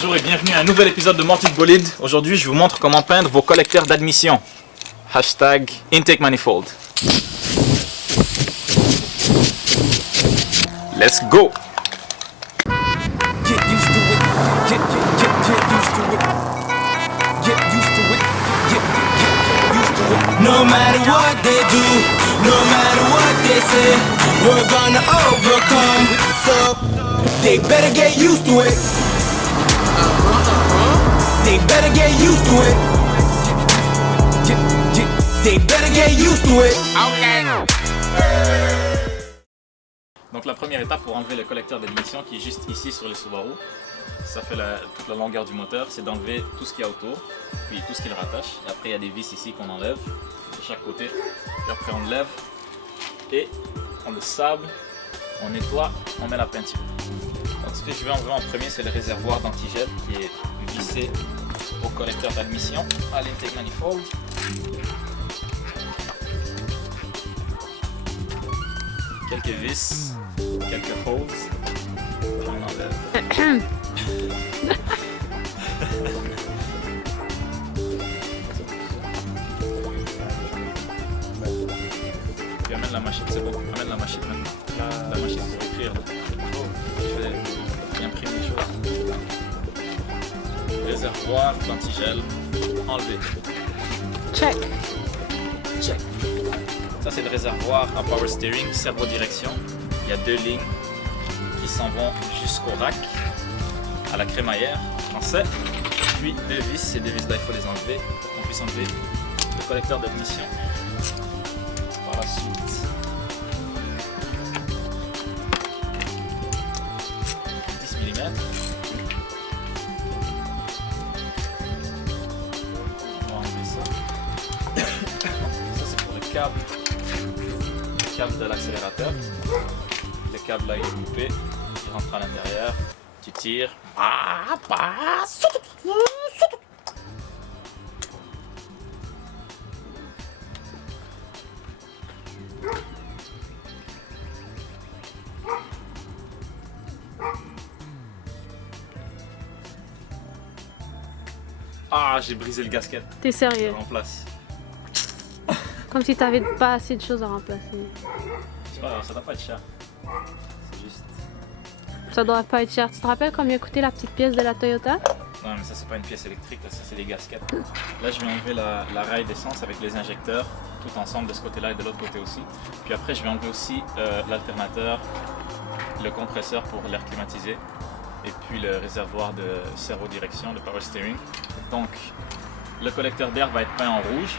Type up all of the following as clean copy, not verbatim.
Bonjour et bienvenue à un nouvel épisode de Mortic Bolide. Aujourd'hui, je vous montre comment peindre vos collecteurs d'admission. Hashtag Intake Manifold. Let's go! Get used to it. Get used to it. Get used to it. Get used to it. No matter what they do, no matter what they say, we're gonna overcome. So they better get used to it. They better get used to it. They better get used to it. Donc la première étape pour enlever le collecteur d'admission qui est juste ici sur le Subaru, ça fait toute la longueur du moteur, c'est d'enlever tout ce qu'il y a autour, puis tout ce qui le rattache. Et après il y a des vis ici qu'on enlève de chaque côté, puis après on le lève et on le sable, on nettoie, on met la peinture. Donc ce que je vais enlever en premier, c'est le réservoir d'antigel qui est vissé au collecteur d'admission à l'intake manifold. Quelques vis, quelques hoses, on enlève. Puis amène la machine, c'est bon, amène la machine maintenant. La machine pour écrire. Oh, je vais imprimer les choses. Réservoir d'antigel enlevé. Check. Check. Ça c'est le réservoir à power steering, servo direction. Il y a deux lignes qui s'en vont jusqu'au rack, à la crémaillère en français. Puis deux vis, ces deux vis là il faut les enlever pour qu'on puisse enlever le collecteur d'admission. Par la suite, 10 mm. On va enlever ça. Ça c'est pour le câble. Le câble de l'accélérateur. Le câble là il est coupé, il rentre à l'intérieur, tu tires. Ah, j'ai brisé le gasket. T'es sérieux? Je remplace. Comme si t'avais pas assez de choses à remplacer. C'est pas grave, ça doit pas être cher. C'est juste. Ça doit pas être cher. Tu te rappelles combien coûtait la petite pièce de la Toyota? Non, mais ça c'est pas une pièce électrique, là, ça c'est des gaskettes. Là je vais enlever la raille d'essence avec les injecteurs, tout ensemble de ce côté-là et de l'autre côté aussi. Puis après je vais enlever aussi l'alternateur, le compresseur pour l'air climatisé et puis le réservoir de servo direction, de power steering. Donc le collecteur d'air va être peint en rouge.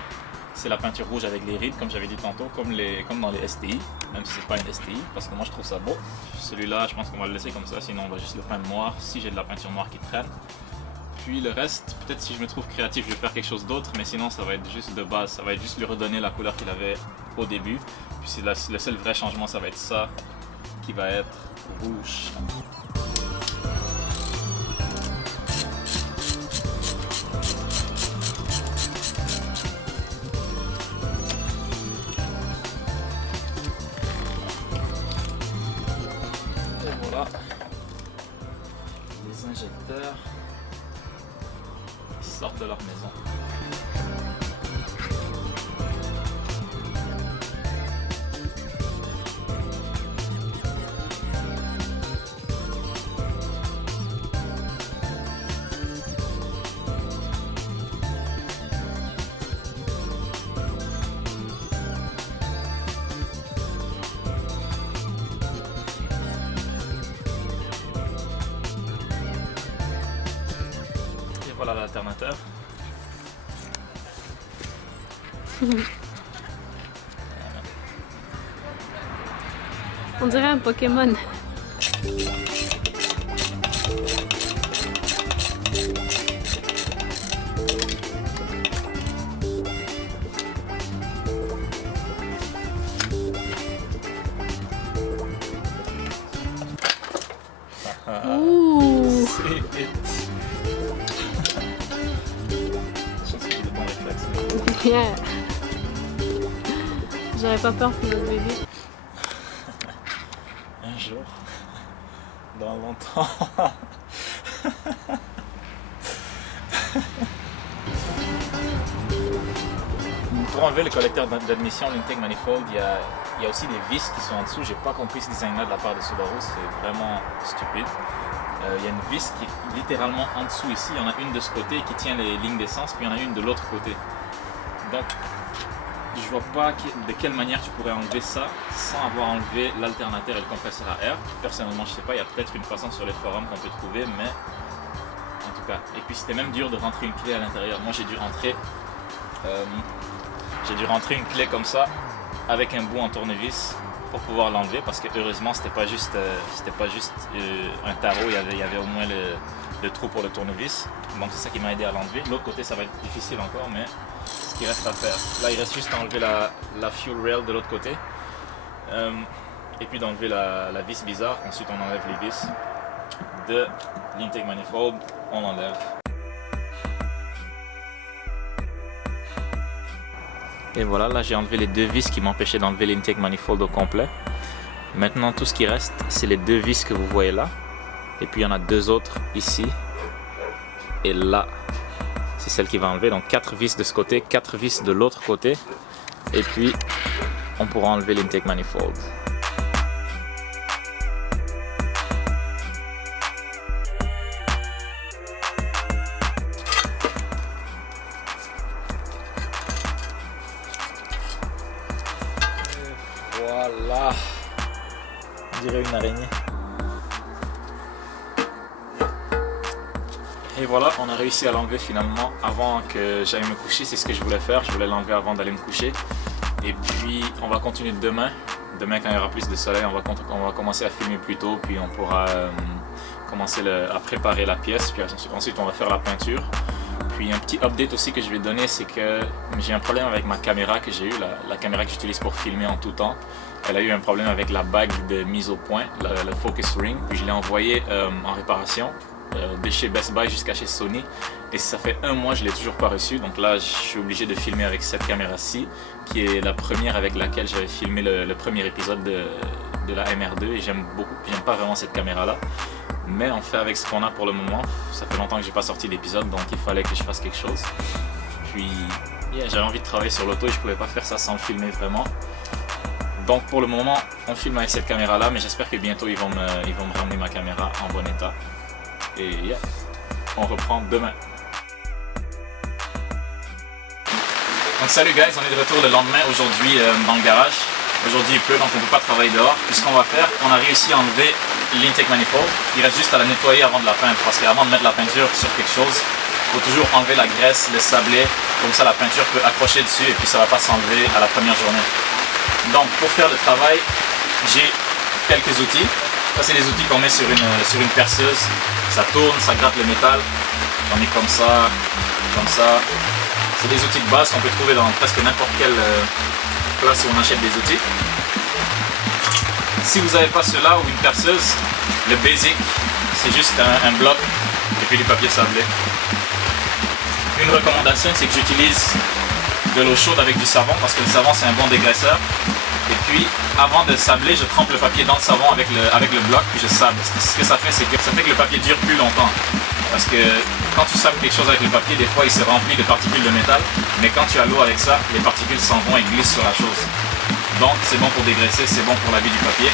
C'est la peinture rouge avec les rides, comme j'avais dit tantôt, comme dans les STI, même si c'est pas une STI, parce que moi je trouve ça beau. Celui-là, je pense qu'on va le laisser comme ça, sinon on va juste le peindre noir, si j'ai de la peinture noire qui traîne. Puis le reste, peut-être si je me trouve créatif, je vais faire quelque chose d'autre, mais sinon ça va être juste de base, ça va être juste lui redonner la couleur qu'il avait au début. Puis c'est le seul vrai changement, ça va être ça, qui va être rouge. Les injecteurs sortent de leur maison. Voilà l'alternateur. On dirait un Pokémon. Ouh. C'est it. Je pense que j'ai de bons réflexes. Yeah. J'aurais pas peur pour notre bébé. Un jour, dans longtemps. Pour enlever le collecteur d'admission, l'intake manifold, il y a aussi des vis qui sont en dessous. J'ai pas compris ce design-là de la part de Subaru, c'est vraiment stupide. Il y a une vis qui est littéralement en dessous ici. Il y en a une de ce côté qui tient les lignes d'essence, puis il y en a une de l'autre côté. Donc, je vois pas de quelle manière tu pourrais enlever ça sans avoir enlevé l'alternateur et le compresseur à air. Personnellement, je sais pas, il y a peut-être une façon sur les forums qu'on peut trouver, mais en tout cas. Et puis c'était même dur de rentrer une clé à l'intérieur. Moi, j'ai dû rentrer une clé comme ça avec un bout en tournevis pour pouvoir l'enlever, parce que heureusement c'était pas juste un tarot, il y avait au moins le trou pour le tournevis. Donc c'est ça qui m'a aidé à l'enlever. De l'autre côté ça va être difficile encore, mais ce qui reste à faire. Là il reste juste à enlever la fuel rail de l'autre côté et puis d'enlever la vis bizarre. Ensuite on enlève les vis de l'intake manifold, on l'enlève. Et voilà, là j'ai enlevé les deux vis qui m'empêchaient d'enlever l'intake manifold au complet. Maintenant tout ce qui reste, c'est les deux vis que vous voyez là. Et puis il y en a deux autres ici. Et là, c'est celle qui va enlever. Donc 4 vis de ce côté, 4 vis de l'autre côté. Et puis on pourra enlever l'intake manifold. Voilà, on dirait une araignée. Et voilà, on a réussi à l'enlever finalement avant que j'aille me coucher. C'est ce que je voulais faire, je voulais l'enlever avant d'aller me coucher. Et puis on va continuer demain. Demain quand il y aura plus de soleil, on va commencer à filmer plus tôt. Puis on pourra commencer à préparer la pièce. Puis ensuite on va faire la peinture. Puis un petit update aussi que je vais donner, c'est que j'ai un problème avec ma caméra que j'ai eue, la caméra que j'utilise pour filmer en tout temps. Elle a eu un problème avec la bague de mise au point, le focus ring. Puis je l'ai envoyé en réparation de chez Best Buy jusqu'à chez Sony. Et ça fait 1 mois, je ne l'ai toujours pas reçu. Donc là, je suis obligé de filmer avec cette caméra-ci, qui est la première avec laquelle j'avais filmé le premier épisode de la MR2. Et j'aime pas vraiment cette caméra-là. Mais on fait avec ce qu'on a pour le moment. Ça fait longtemps que j'ai pas sorti d'épisode, donc il fallait que je fasse quelque chose. Puis j'avais envie de travailler sur l'auto et je pouvais pas faire ça sans le filmer vraiment. Donc pour le moment, on filme avec cette caméra-là, mais j'espère que bientôt ils vont me ramener ma caméra en bon état. Et on reprend demain. Donc salut guys, on est de retour le lendemain aujourd'hui dans le garage. Aujourd'hui il pleut, donc on ne peut pas travailler dehors. Puis ce qu'on va faire, on a réussi à enlever l'intake manifold. Il reste juste à la nettoyer avant de la peindre, parce qu'avant de mettre la peinture sur quelque chose, il faut toujours enlever la graisse, le sablé, comme ça la peinture peut accrocher dessus et puis ça ne va pas s'enlever à la première journée. Donc pour faire le travail, j'ai quelques outils. Ça c'est les outils qu'on met sur une perceuse. Ça tourne, ça gratte le métal. J'en ai comme ça, comme ça. C'est des outils de base qu'on peut trouver dans presque n'importe quelle place où on achète des outils. Si vous n'avez pas cela ou une perceuse, le basic, c'est juste un bloc et puis du papier sablé. Une recommandation, c'est que j'utilise de l'eau chaude avec du savon, parce que le savon c'est un bon dégraisseur. Et puis avant de sabler, je trempe le papier dans le savon avec le bloc, puis je sable. Ce que ça fait, c'est que ça fait que le papier dure plus longtemps. Parce que quand tu sables quelque chose avec le papier, des fois il se remplit de particules de métal, mais quand tu as l'eau avec ça, les particules s'en vont et glissent sur la chose. Donc c'est bon pour dégraisser, c'est bon pour la vie du papier.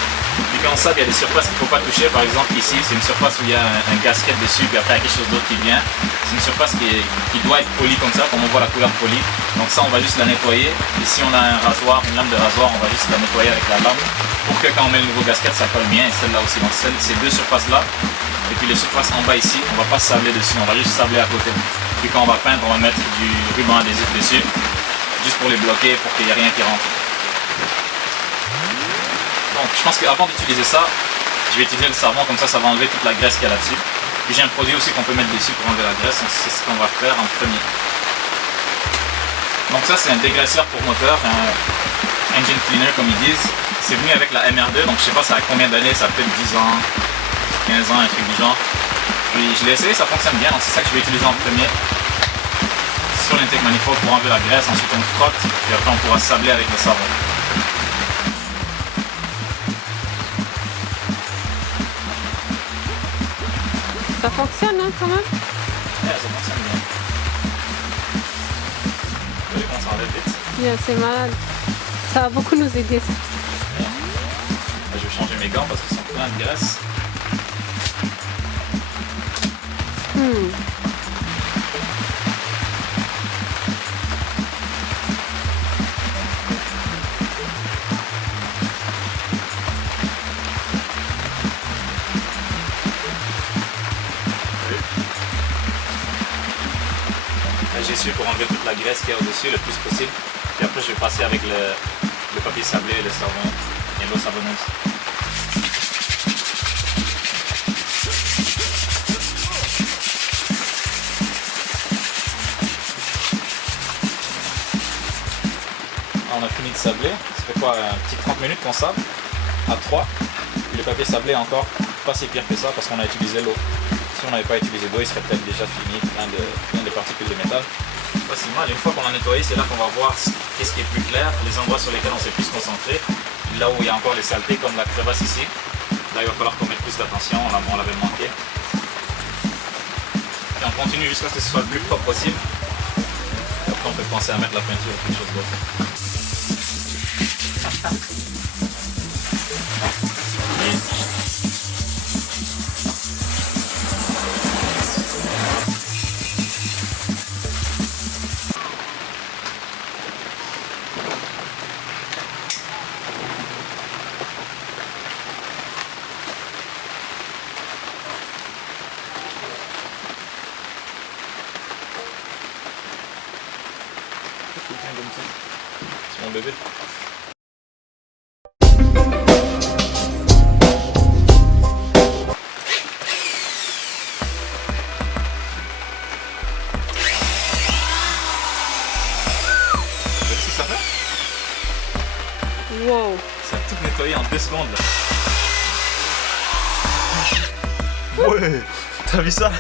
Puis quand on sable, il y a des surfaces qu'il ne faut pas toucher. Par exemple ici, c'est une surface où il y a un gasket dessus, puis après il y a quelque chose d'autre qui vient. C'est une surface qui doit être polie comme ça, comme on voit la couleur polie. Donc ça on va juste la nettoyer. Et si on a un rasoir, une lame de rasoir, on va juste la nettoyer avec la lame pour que quand on met le nouveau gasket, ça colle bien. Et celle-là aussi. Donc ces deux surfaces-là. Et puis les surfaces en bas ici, on va pas sabler dessus, on va juste sabler à côté. Puis quand on va peindre, on va mettre du ruban adhésif dessus, juste pour les bloquer, pour qu'il n'y ait rien qui rentre. Donc je pense qu'avant d'utiliser ça, je vais utiliser le savon, comme ça ça va enlever toute la graisse qu'il y a là-dessus. Puis j'ai un produit aussi qu'on peut mettre dessus pour enlever la graisse, donc c'est ce qu'on va faire en premier. Donc ça c'est un dégraisseur pour moteur, un engine cleaner comme ils disent. C'est venu avec la MR2, donc je sais pas ça a combien d'années, ça a peut-être 10 ans. 15 ans, un truc du genre. Puis je l'ai essayé, ça fonctionne bien, donc c'est ça que je vais utiliser en premier sur l'intake manifold pour enlever la graisse. Ensuite on frotte, puis après on pourra sabler avec le savon. Ça fonctionne hein, quand même? Ouais, ça fonctionne bien. s'enlève vite. Yeah, c'est malade. Ça va beaucoup nous aider ça. Je vais changer mes gants parce qu'ils sont pleins de graisse. J'essuie pour enlever toute la graisse qu'il y a au-dessus le plus possible. Puis après je vais passer avec le papier sablé, le savon et l'eau savonneuse. On a fini de sabler, ça fait quoi, un petit 30 minutes qu'on sable à 3. Puis le papier sablé est encore pas si pire que ça parce qu'on a utilisé l'eau. Si on n'avait pas utilisé d'eau, il serait peut-être déjà fini, plein de particules de métal. Pas si mal, une fois qu'on a nettoyé, c'est là qu'on va voir qu'est-ce qui est plus clair, les endroits sur lesquels on s'est plus concentré, là où il y a encore les saletés comme la crevasse ici. Là il va falloir qu'on mette plus d'attention, on l'avait manqué. Et on continue jusqu'à ce que ce soit le plus propre possible. Et après on peut penser à mettre la peinture ou quelque chose d'autre. C'est mon bébé. Ça fait? Wow. Ça a tout nettoyé en 2 secondes là. Ouais, t'as vu ça?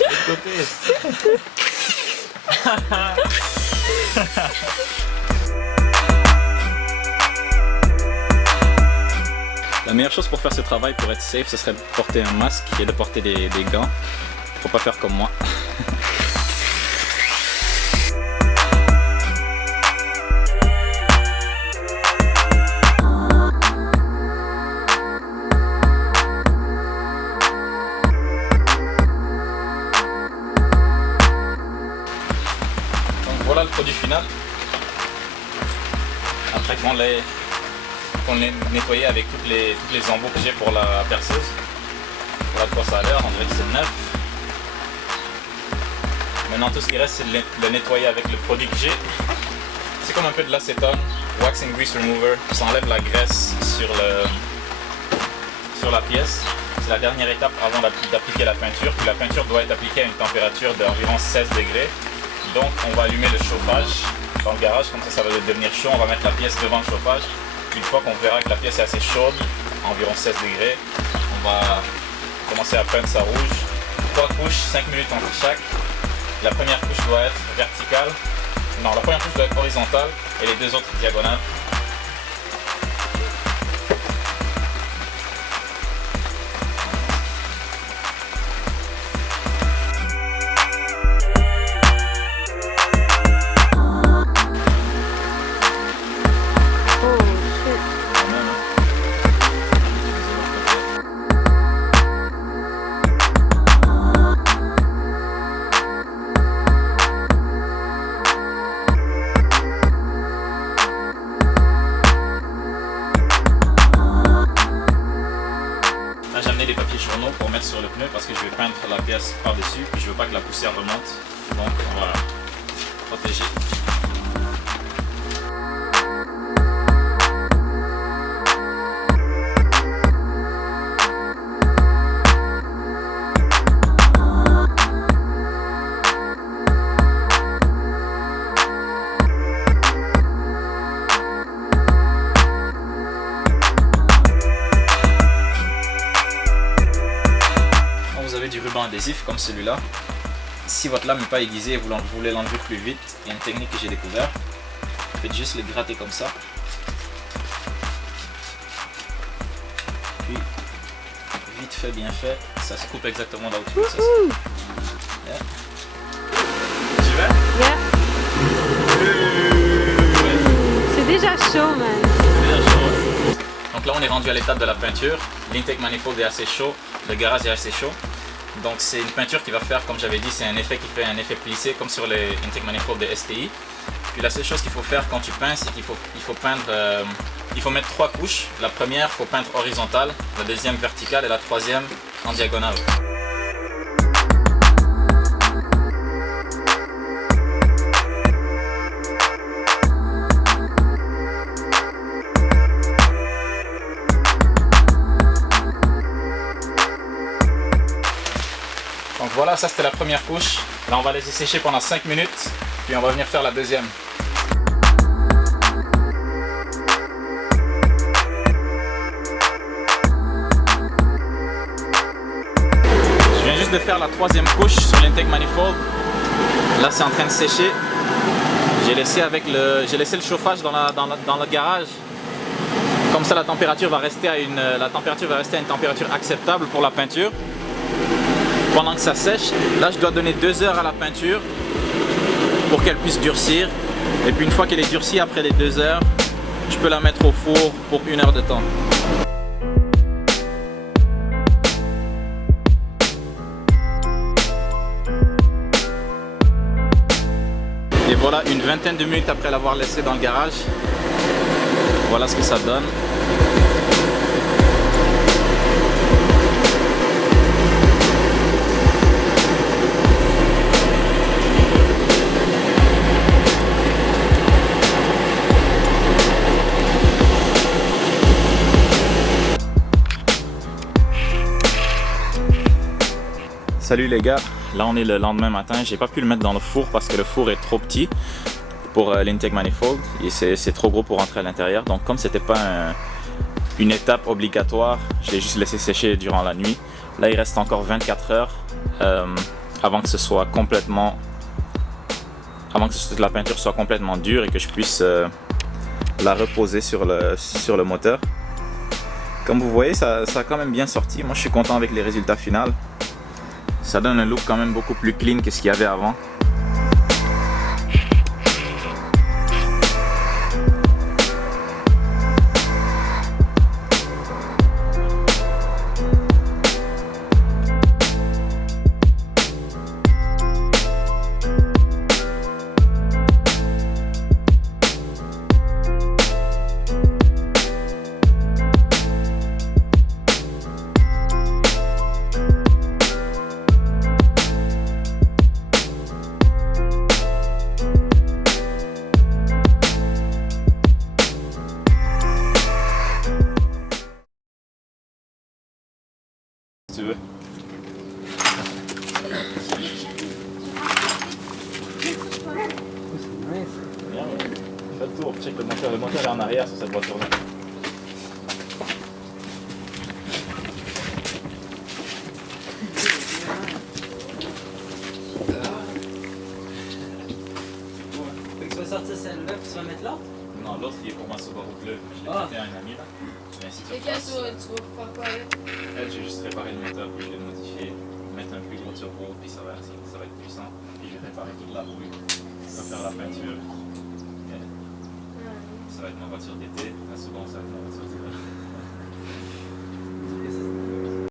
De côté. La meilleure chose pour faire ce travail, pour être safe, ce serait de porter un masque et de porter des gants. Faut pas faire comme moi. Voilà le produit final. Après qu'on l'ait nettoyé avec toutes les embouts que j'ai pour la perceuse. Voilà de quoi ça a l'air, on dirait que c'est neuf. Maintenant tout ce qui reste c'est de le nettoyer avec le produit que j'ai. C'est comme un peu de l'acétone, waxing grease remover, ça enlève la graisse sur la pièce. C'est la dernière étape avant d'appliquer la peinture. Puis la peinture doit être appliquée à une température d'environ 16 degrés. Donc on va allumer le chauffage dans le garage, comme ça va devenir chaud, on va mettre la pièce devant le chauffage. Une fois qu'on verra que la pièce est assez chaude, environ 16 degrés, on va commencer à peindre ça rouge. 3 couches, 5 minutes entre chaque. La première couche doit être verticale, non la première couche doit être horizontale et les 2 autres diagonales. J'ai amené des papiers journaux pour mettre sur le pneu parce que je vais peindre la pièce par-dessus et je veux pas que la poussière remonte. Donc on va protéger. Du ruban adhésif comme celui-là. Si votre lame n'est pas aiguisée et vous voulez l'enlever plus vite, il y a une technique que j'ai découvert. Vous faites juste le gratter comme ça. Puis, vite fait, bien fait, ça se coupe exactement là où tu veux. Yeah. Tu veux? Yeah. déjà chaud, man. Déjà chaud. Donc là, on est rendu à l'étape de la peinture. L'intake manifold est assez chaud, le garage est assez chaud. Donc c'est une peinture qui va faire, comme j'avais dit, c'est un effet qui fait un effet plissé comme sur les intake manifold de STI. Puis la seule chose qu'il faut faire quand tu peins, c'est qu'il faut peindre, il faut mettre 3 couches. La première, il faut peindre horizontale, la deuxième verticale et la troisième en diagonale. Donc voilà, ça c'était la première couche. Là on va laisser sécher pendant 5 minutes, puis on va venir faire la deuxième. Je viens juste de faire la troisième couche sur l'intake manifold. Là c'est en train de sécher. J'ai laissé le chauffage dans le garage. Comme ça la température va rester à une température acceptable pour la peinture. Pendant que ça sèche, là je dois donner 2 heures à la peinture pour qu'elle puisse durcir. Et puis une fois qu'elle est durcie, après les 2 heures, je peux la mettre au four pour 1 heure de temps. Et voilà, une vingtaine de minutes après l'avoir laissé dans le garage, voilà ce que ça donne. Salut les gars, là on est le lendemain matin, j'ai pas pu le mettre dans le four parce que le four est trop petit pour l'intake manifold et c'est trop gros pour rentrer à l'intérieur. Donc comme c'était pas une étape obligatoire, je l'ai juste laissé sécher durant la nuit. Là il reste encore 24 heures avant que ce soit complètement, la peinture soit complètement dure et que je puisse la reposer sur le moteur. Comme vous voyez, ça a quand même bien sorti. Moi je suis content avec les résultats finaux. Ça donne un look quand même beaucoup plus clean que ce qu'il y avait avant. Si tu veux. Bien, fais le tour, check le moteur. Le moteur est en arrière sur cette voiture-là. Tu vas sortir celle-là puis tu vas mettre l'autre? Non, l'autre il est pour ma Subaru bleu. Je l'ai prêté à un ami là. Mais si tu Et qu'est-ce que tu vas faire quoi avec? Elle, j'ai juste réparé le moteur, puis je l'ai modifié, mettre un plus gros turbo, puis ça va être puissant. Puis j'ai réparé toute la brouille, ça va faire la peinture. Et ça va être ma voiture d'été, la seconde ça va être ma voiture d'hiver.